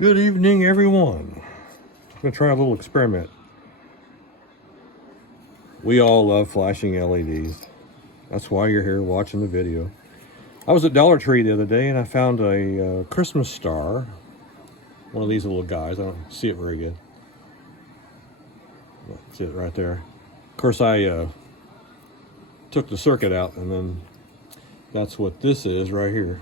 Good evening, everyone. I'm going to try a little experiment. We all love flashing LEDs. That's why you're here watching the video. I was at Dollar Tree the other day and I found a Christmas star. One of these little guys. I don't see it very good. That's it right there. Of course, I took the circuit out, and then that's what this is right here.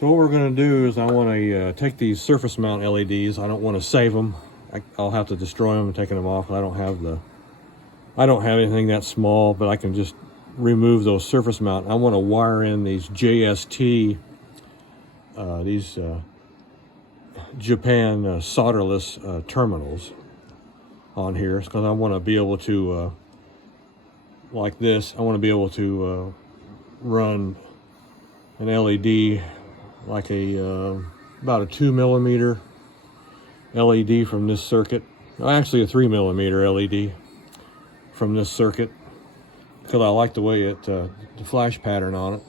So what we're going to do is I want to take these surface mount LEDs. I don't want to save them. I'll have to destroy them and taking them off. I don't have anything that small, but I can just remove those surface mount. I want to wire in these JST, Japan solderless terminals on here, because I want to be able to, like this, I want to be able to run an LED like about a 2mm LED from this circuit. Actually a 3mm LED from this circuit, because I like the way the flash pattern on it.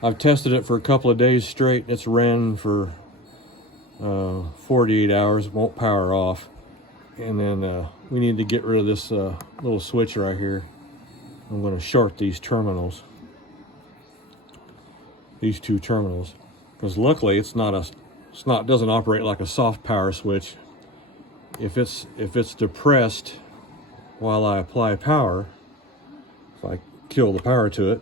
I've tested it for a couple of days straight. It's ran for 48 hours, won't power off. And then we need to get rid of this little switch right here. I'm going to short these terminals. These two terminals, because luckily it doesn't operate like a soft power switch. If it's depressed while I apply power, if I kill the power to it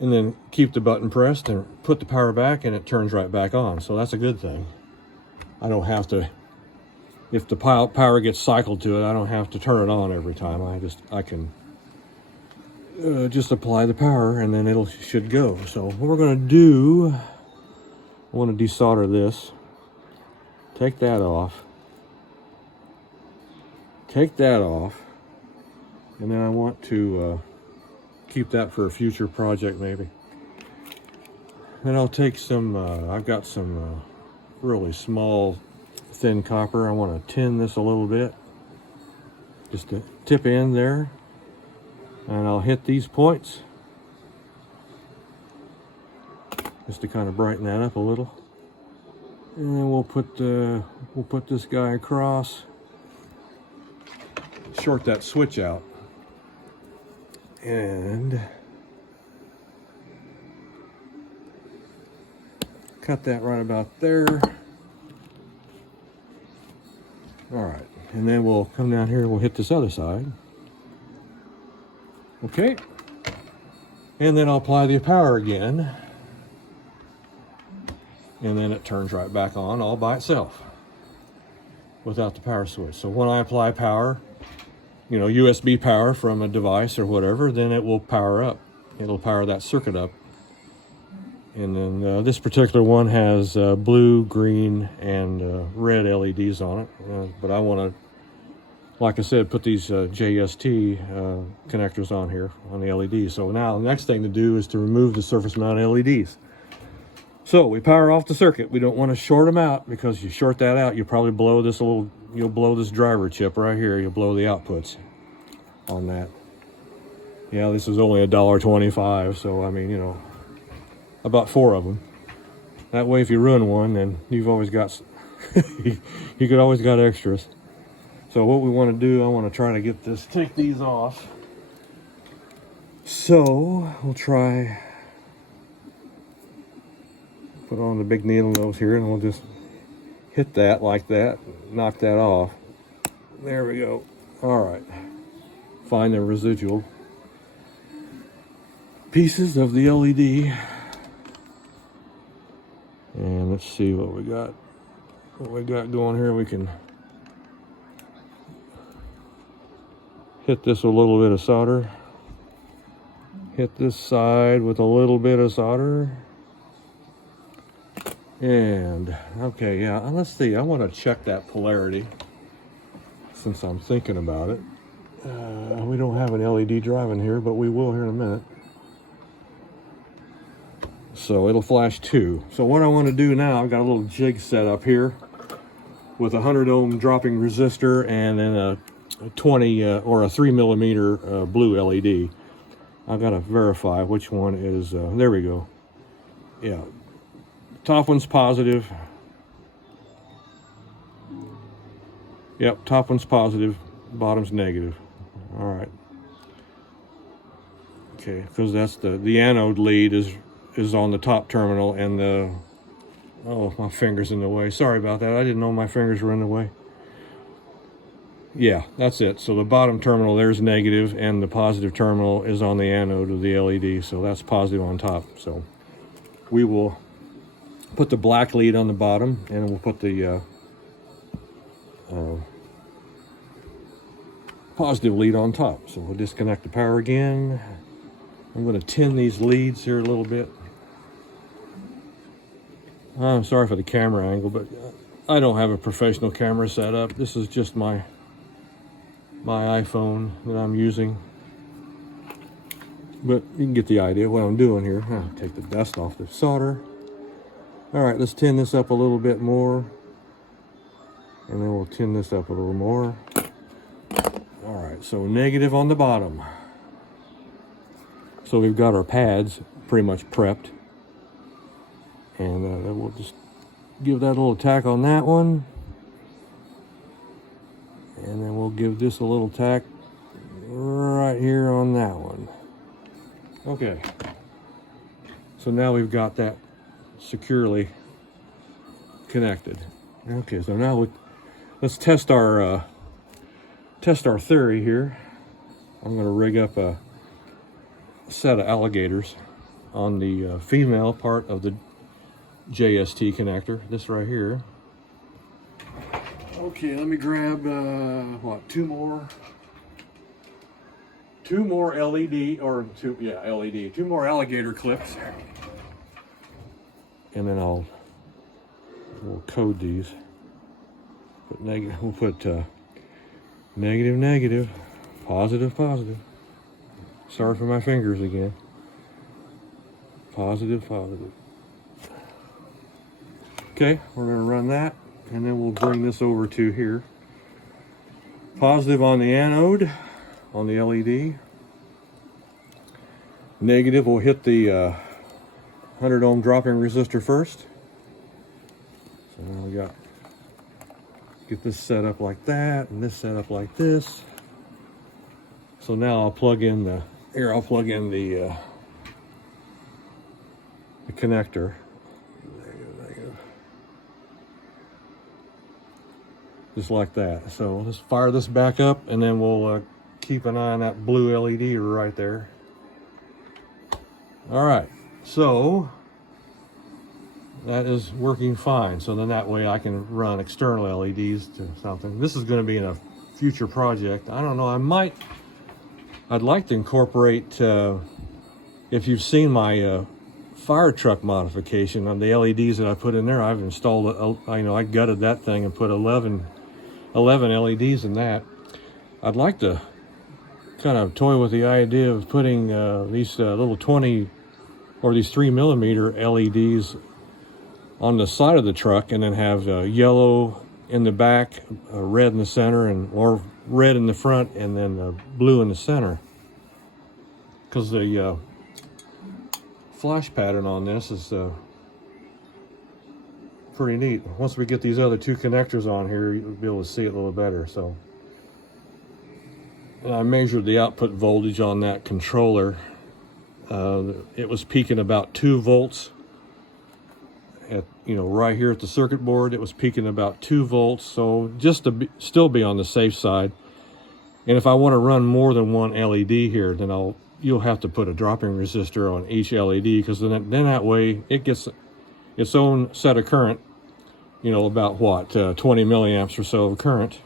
and then keep the button pressed and put the power back, and it turns right back on. So that's a good thing. I don't have to, if the power gets cycled to it, I don't have to turn it on every time. I can just apply the power, and then it should go. So what we're going to do, I want to desolder this. Take that off. Take that off. And then I want to keep that for a future project maybe. Then I'll take some, I've got some really small thin copper. I want to tin this a little bit. Just to tip in there. And I'll hit these points just to kind of brighten that up a little. And then we'll put this guy across, short that switch out, and cut that right about there. All right, and then we'll come down here and we'll hit this other side. Okay, and then I'll apply the power again, and then it turns right back on all by itself without the power switch. So when I apply power, USB power from a device or whatever, then it will power up. It'll power that circuit up. And then this particular one has blue, green, and red LEDs on it, but I want to, like I said, put these JST connectors on here on the LEDs. So now the next thing to do is to remove the surface mount LEDs. So we power off the circuit. We don't want to short them out, because you short that out, you'll probably blow this you'll blow this driver chip right here. You'll blow the outputs on that. Yeah, this is only $1.25, so I mean, about 4 of them. That way if you ruin one, then you've always got, you could always got extras. So what we want to do, I want to try to take these off. So we'll try, put on the big needle nose here, and we'll just hit that like that, knock that off. There we go. All right. Find the residual pieces of the LED. And let's see what we got. What we got going here, we can hit this with a little bit of solder. Hit this side with a little bit of solder. And, okay, yeah, let's see. I want to check that polarity since I'm thinking about it. We don't have an LED driving here, but we will here in a minute. So it'll flash 2. So what I want to do now, I've got a little jig set up here with a 100 ohm dropping resistor, and then a 20 or a 3mm blue LED. I've got to verify which one is, there we go. Yeah, top one's positive. Yep, top one's positive, bottom's negative. All right. Okay, because that's the anode lead is on the top terminal, and the, oh, my finger's in the way. Sorry about that. I didn't know my fingers were in the way. Yeah, that's it. So the bottom terminal there's negative, and the positive terminal is on the anode of the LED. So that's positive on top. So we will put the black lead on the bottom, and we'll put the positive lead on top. So we'll disconnect the power again. I'm going to tin these leads here a little bit. I'm sorry for the camera angle, but I don't have a professional camera set up. This is just my iPhone that I'm using. But you can get the idea of what I'm doing here. I'll take the dust off the solder. All right, let's tin this up a little bit more. And then we'll tin this up a little more. All right, so negative on the bottom. So we've got our pads pretty much prepped. And then we'll just give that a little tack on that one. And then we'll give this a little tack right here on that one. Okay. So now we've got that securely connected. Okay, so now let's test our theory here. I'm going to rig up a set of alligators on the female part of the JST connector, this right here. Okay, let me grab two more LED, or two more alligator clips, and then we'll code these. We'll put negative, negative, positive, positive. Sorry for my fingers again. Positive, positive. Okay, we're going to run that, and then we'll bring this over to here. Positive on the anode, on the LED. Negative will hit the 100 ohm drop-in resistor first. So now we got, get this set up like that, and this set up like this. So now I'll plug in the connector. Just like that. So let's fire this back up, and then we'll keep an eye on that blue LED right there. All right, so that is working fine. So then that way I can run external LEDs to something. This is going to be in a future project. I don't know, I'd like to incorporate, if you've seen my fire truck modification on the LEDs that I put in there, I've installed, I gutted that thing and put 11 LEDs in that. I'd like to kind of toy with the idea of putting these little 20 or these 3mm LEDs on the side of the truck, and then have yellow in the back, red in the center, or red in the front, and then blue in the center. Because the flash pattern on this is pretty neat. Once we get these other two connectors on here, you'll be able to see it a little better. So, and I measured the output voltage on that controller. It was peaking about 2 volts. At, right here at the circuit board, it was peaking about 2 volts. So just to still be on the safe side. And if I want to run more than one LED here, then you'll have to put a drop-in resistor on each LED, because then that way it gets its own set of current, about 20 milliamps or so of current.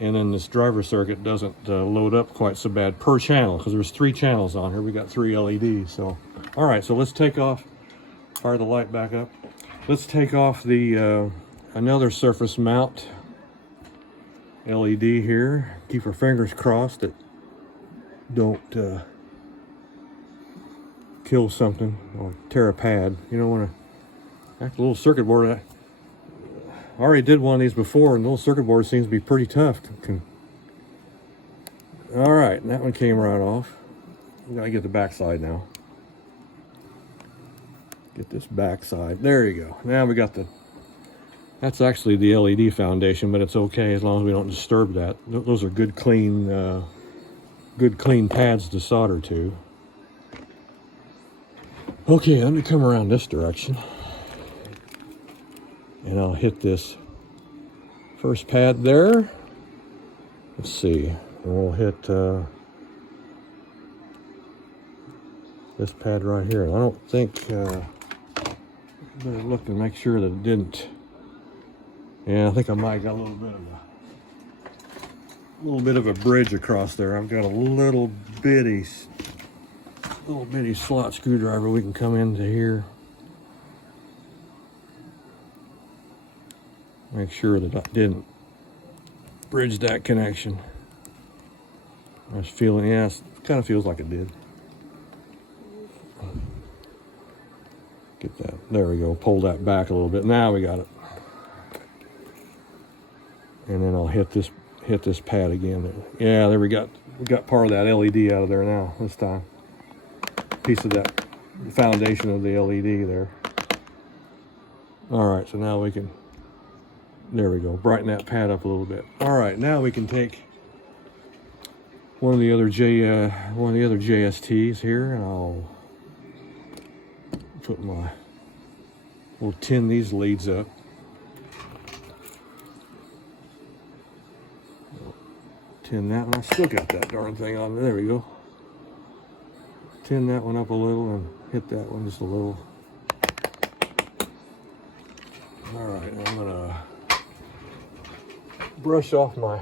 And then this driver circuit doesn't load up quite so bad per channel, because there's 3 channels on here. We got 3 LEDs. So, all right, so let's take off, fire the light back up. Let's take off the another surface mount LED here. Keep our fingers crossed that don't kill something or tear a pad. You don't want to act a little circuit board. I already did one of these before, and the little circuit board seems to be pretty tough. All right, and that one came right off. We gotta get the back side now. Get this back side. There you go. Now we got the, that's actually the LED foundation, but it's okay as long as we don't disturb that. Those are good clean pads to solder to. Okay, let me come around this direction. And I'll hit this first pad there. Let's see. And we'll hit this pad right here. I don't think, better look and make sure that it didn't. Yeah, I think I might got a little bit of a bridge across there. I've got a little bitty slot screwdriver we can come into here. Make sure that I didn't bridge that connection. I was feeling, yeah, it kind of feels like it did. Get that, there we go, pull that back a little bit. Now we got it. And then I'll hit this pad again. Yeah, there we got part of that LED out of there now, this time. Piece of that foundation of the LED there. All right, so now we can, there we go, brighten that pad up a little bit. All right, now we can take one of the other JSTs here, and I'll put my, we'll tin these leads up. Tin that one. I still got that darn thing on there. There we go. Tin that one up a little and hit that one just a little. All right, I'm gonna brush off my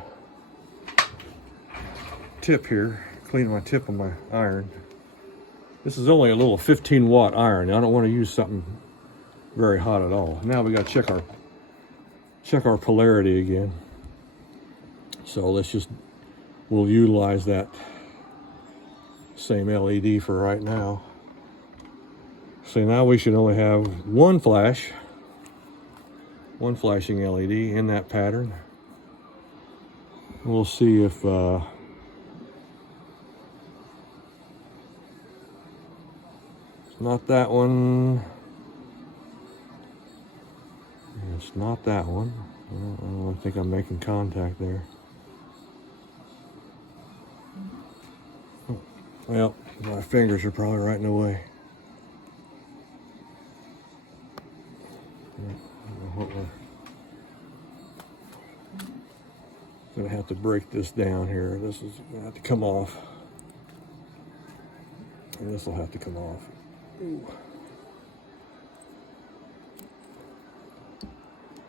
tip here, clean my tip of my iron. This is only a little 15-watt iron. I don't want to use something very hot at all. Now we got to check our polarity again. So let's just, we'll utilize that same LED for right now. So now we should only have one flashing LED in that pattern. We'll see if it's not that one. It's not that one. I don't think I'm making contact there. Well, my fingers are probably right in the way. We're gonna have to break this down here. This is gonna have to come off. And this will have to come off. Ooh.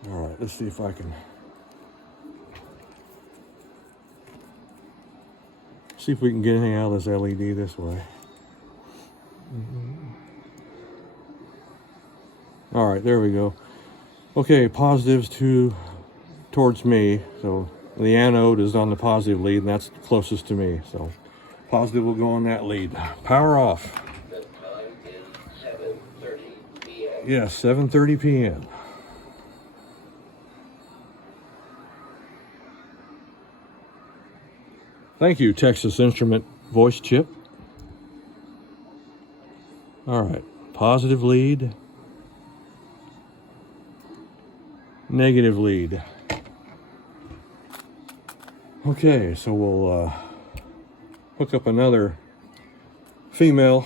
All right, let's see if I can see if we can get anything out of this LED this way. All right, there we go. Okay, positives towards me. So the anode is on the positive lead, and that's closest to me. So positive will go on that lead. Power off. The time is 7:30 p.m. Yes, 7:30 p.m. Thank you, Texas Instrument voice chip. All right, positive lead, negative lead. Okay, so we'll hook up another female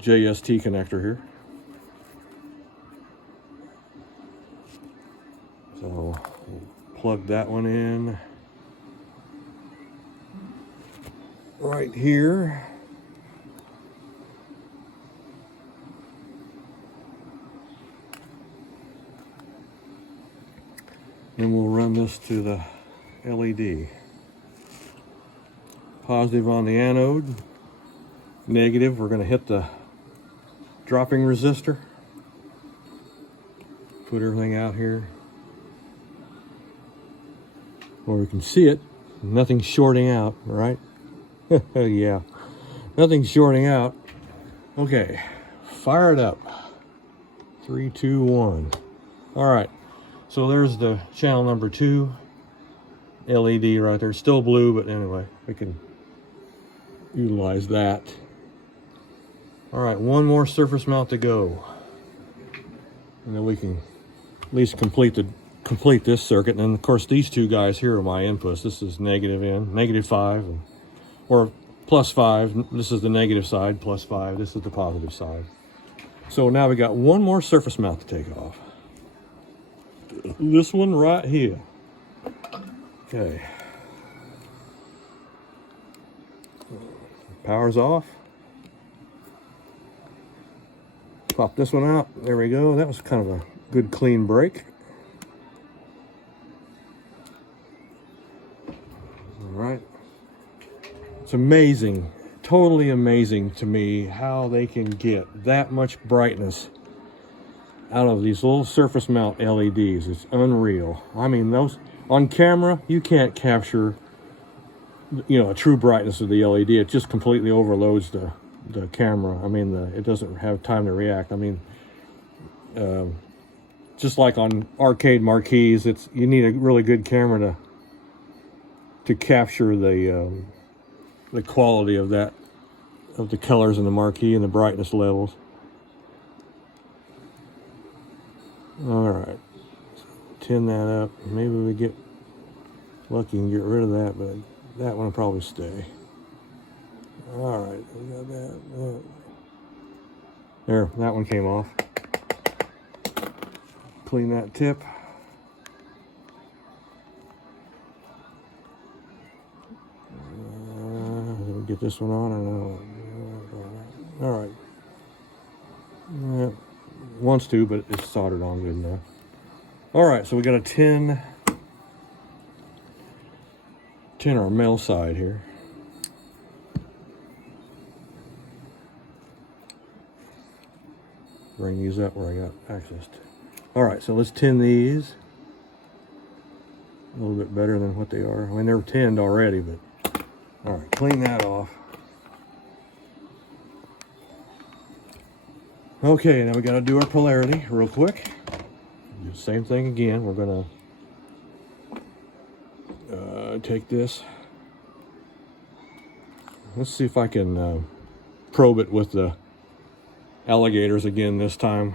JST connector here. So we'll plug that one in right here. Then we'll run this to the LED. Positive on the anode, negative, we're going to hit the dropping resistor. Put everything out here where we can see it. Nothing's shorting out, right? Yeah, nothing's shorting out. Okay, fire it up. 3, 2, 1. All right, so there's the channel number 2 LED right there. Still blue, but anyway, we can utilize that. All right, one more surface mount to go. And then we can at least complete this circuit. And then of course these two guys here are my inputs. This is negative in, -5, or +5. This is the negative side, +5. This is the positive side. So now we got one more surface mount to take off. This one right here. Okay. Power's off. Pop this one out. There we go. That was kind of a good clean break. All right. It's amazing, totally amazing to me how they can get that much brightness out of these little surface mount LEDs. It's unreal. I mean, those on camera, you can't capture, you know, a true brightness of the LED. It just completely overloads the camera. I mean, it doesn't have time to react. I mean, just like on arcade marquees, you need a really good camera to capture the quality of the colors in the marquee and the brightness levels. All right, tin that up. Maybe we get lucky and get rid of that, but that one will probably stay. All right, we got that. There, that one came off. Clean that tip. Get this one on or no? All right. Yeah, wants to, but it's soldered on good enough. All right, so we got a tin our male side here. Bring these up where I got access to. All right, so let's tin these a little bit better than what they are. I mean, they're tinned already, but all right, clean that off. Okay, now we got to do our polarity real quick. Do the same thing again. We're gonna take this. Let's see if I can probe it with the alligators again this time.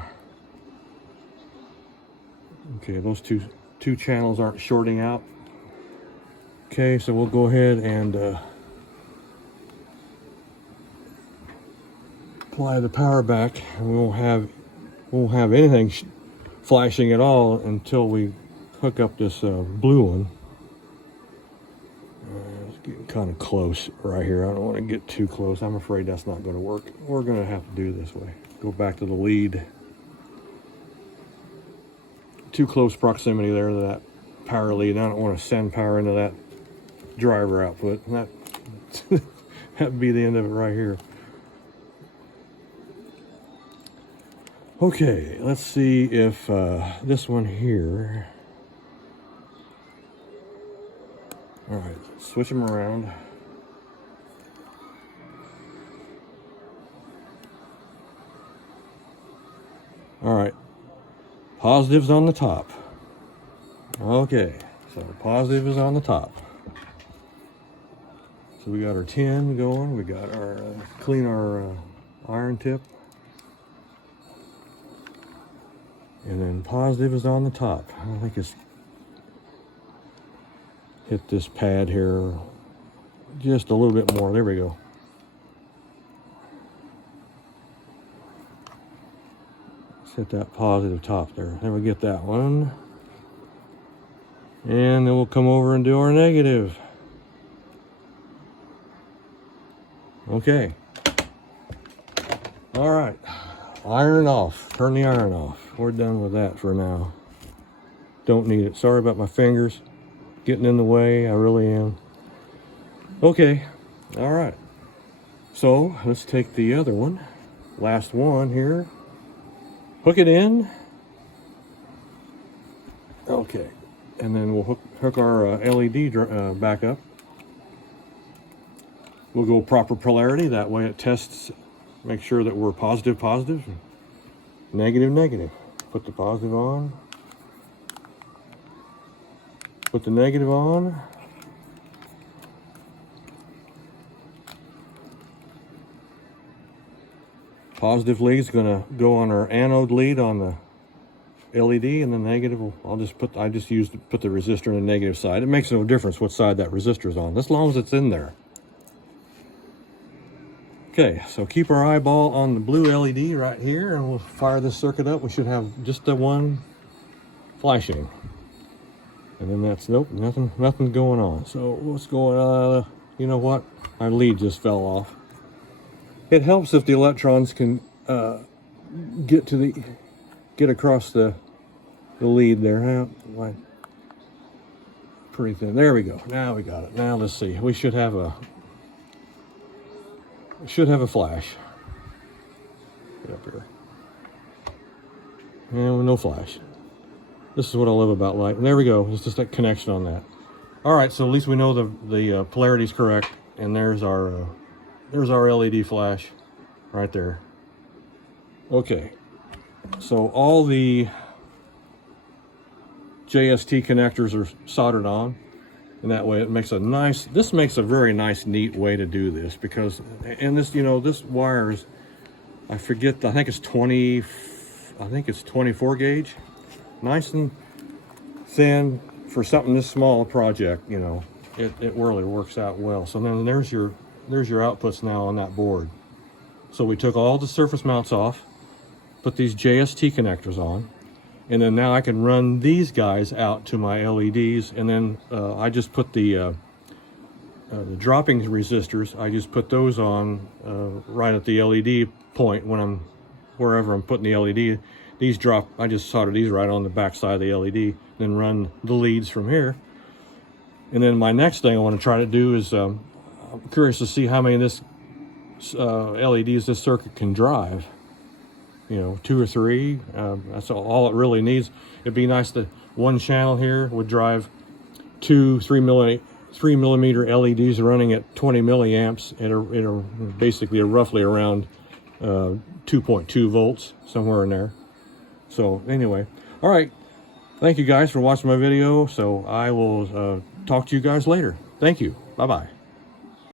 Okay, those two channels aren't shorting out. Okay, so we'll go ahead and apply the power back, and we won't have anything flashing at all until we hook up this blue one. It's getting kind of close right here. I don't want to get too close. I'm afraid that's not going to work. We're going to have to do this way. Go back to the lead. Too close proximity there to that power lead. I don't want to send power into that driver output. That'd be the end of it right here. Okay, let's see if this one here. All right, switch them around. All right, positive's on the top. Okay, so positive is on the top. So we got our tin going. We got our clean our iron tip. And then positive is on the top. I think it's hit this pad here just a little bit more. There we go. Let's hit that positive top there. Then we get that one. And then we'll come over and do our negative. Okay. All right. Iron off. Turn the iron off. We're done with that for now. Don't need it. Sorry about my fingers getting in the way. I really am. Okay. All right. So let's take the other one. Last one here. Hook it in. Okay. And then we'll hook our LED back up. We'll go proper polarity. That way it tests, make sure that we're positive, positive, negative, negative. Put the positive on. Put the negative on. Positive lead is going to go on our anode lead on the LED, and the negative will, put the resistor on the negative side. It makes no difference what side that resistor is on, as long as it's in there. Okay, so keep our eyeball on the blue LED right here, and we'll fire this circuit up. We should have just the one flashing. And then that's, nope, nothing going on. So what's going on? You know what? My lead just fell off. It helps if the electrons can get across the lead there. Pretty thin. There we go. Now we got it. Now let's see. We should have a flash. Get up here. And no flash. This is what I love about light. And there we go. It's just that connection on that. All right, so at least we know the polarity is correct, and there's our LED flash right there. Okay, so all the JST connectors are soldered on, and that way it makes a nice. This makes a very nice, neat way to do this, because, and this, you know, this wire is, I forget, I think it's 24 gauge. Nice and thin for something this small project, you know. It really works out well. So then there's your outputs now on that board. So we took all the surface mounts off, put these JST connectors on, and then now I can run these guys out to my LEDs, and then I just put the dropping resistors, I just put those on right at the LED point when wherever I'm putting the LED. These drop, I just solder these right on the back side of the LED, then run the leads from here. And then my next thing I want to try to do is, I'm curious to see how many of this LEDs this circuit can drive. You know, 2 or 3, that's all it really needs. It'd be nice that one channel here would drive 3 millimeter LEDs running at 20 milliamps at basically roughly around 2.2 volts, somewhere in there. So anyway, all right, thank you guys for watching my video. So I will talk to you guys later. Thank you. Bye-bye.